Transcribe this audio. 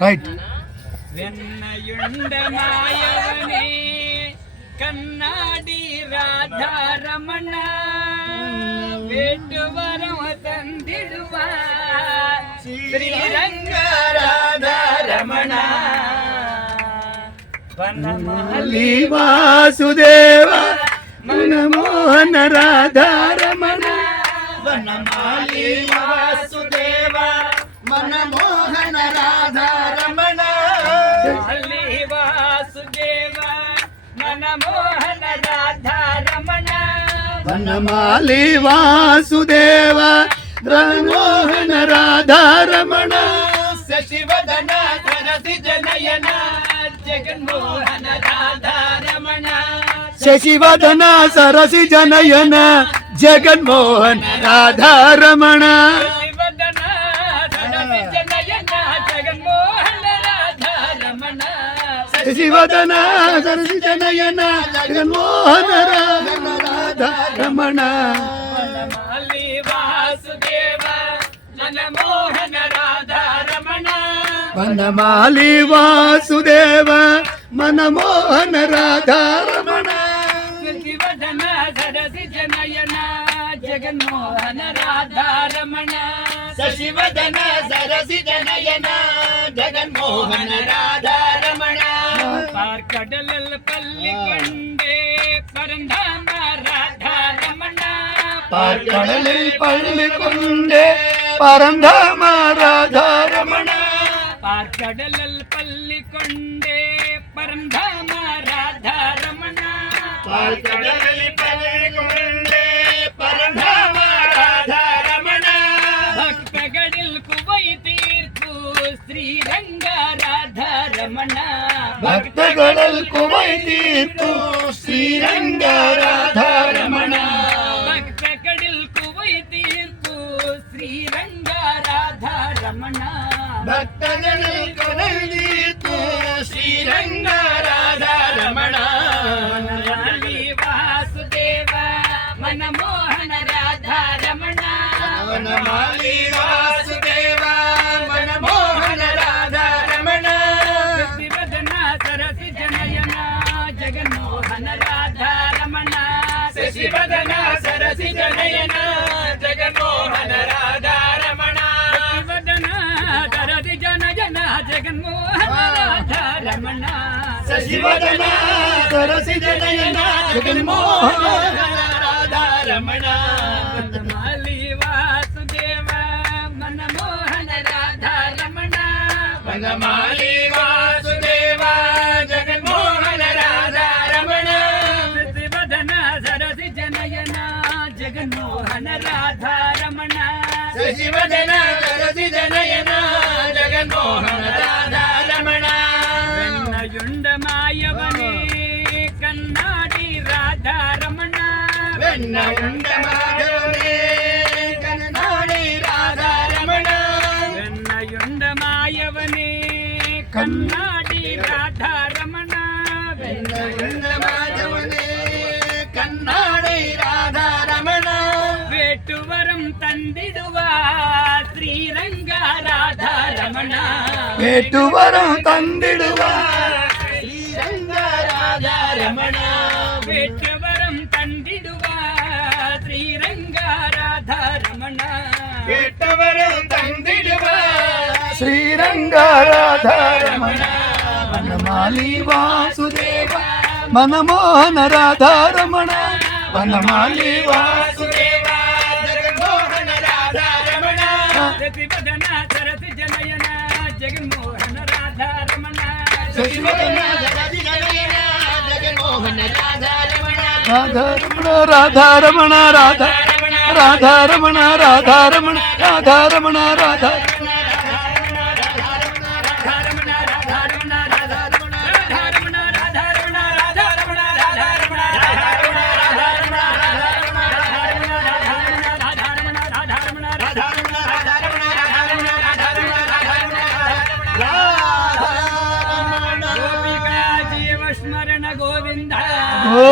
Right. వెన్నయుండ మాయవనే కన్నాడి Radha Ramana వేటువరం తందిడువా Sriranga Radha Ramana వనమాలి వాసుదేవ మనమోహన రాధారమణ వనమాలి వాసుదేవ మనమోహన రాధారమణ వనమాలి వాసుదేవ మనమోహన రాధారమణ వనమాలి వాసుదేవ మనమోహన రాధారమణ శశివదన సరసి జనయన జగన్మోహన రాధారమణ శశివదన సరసి జనయన జగన్మోహన్ రాధారమణ శశివదన సరసి జనయన జగన్మోహన రాధారమణ వనమాలి వాసుదేవ మనమోహన రాధారమణ వనమాలి వాసుదేవ మనమోహన రాధారమణ శశివదన సరసి జనయన జగన్మోహన రాధారమణ శశివదన సరసి జనయన జగన్మోహన రాధారమణ పార్కడలల్ పల్లి కొండే పరంధామ రాధారమణ పార్కడలిల్ పల్లి కొండే పరంధామ రాధారమణ పార్కడలల్ పల్లి కొండే పరంధామ రాధారమణ పార్కడలల్ పల్లి కొండే పరంధామ రాధారమణ భక్తగడిల్ కువై తీర్పు శ్రీరంగ రాధారమణ భక్తగడల్ కువై తీర్పు శ్రీరంగ రాధారమణ భక్తగడిల్ కువై తీర్పు శ్రీరంగ రాధారమణ భక్తగడిల్ కువై తీర్పు శ్రీరంగ రాధారమణ వనమాలి వాసుదేవ మనమోహన రాధారమణ వనమాలి వాసుదేవ మనమోహన రాధారమణ శశివదన సరసి జనయన జగన్మోహన రాధారమణ శశివదన సరసి జనయన జగన్మోహన రాధారమణ శశివదన సరసి జనయన జగన్మోహన రాధారమణ శశివదన సరసి జనయన జగన్మోహన రాధారమణ వనమాలి వాసుదేవ మనమోహన రాధారమణ వనమాలి వాసుదేవ జగన్మోహన రాధారమణ శశివదన సరసి జనయన జగన్మోహన రాధారమణ శశివదన సరసి జనయన జగన్మోహన రాధారమణ వెన్నయుండ మాయవనే కన్నాడి రాధారమణ వెన్నయుండ మాయవనే కన్నాడి రాధారమణ వెన్నయుండ మాయవనే కన్నాడి రాధారమణ వెన్నయుండ మాయవనే కన్నాడి రాధారమణ వేటువరం తందిడువా శ్రీరంగ రాధారమణ వేటువరం తందిడువా శ్రీరంగ రాధారమణ వేటువరం తందిడువా శ్రీరంగ రాధారమణ వేటువరం తందిడువా శ్రీరంగ రాధారమణ వనమాలి వాసుదేవ మనమోహన రాధారమణ వనమాలి వాసుదేవ జగన్మోహన రాధారమణ శశివదన సరసి జనయన జగన్మోహన రాధారమణ శశివదన సరసి జనయన జగన్మోహన రాధారమణ రాధారమణ రాధారమణ రాధారమణ రాధారమణ రాధారమణ రాధారమణ జీవస్మరణ గోవింద ఓ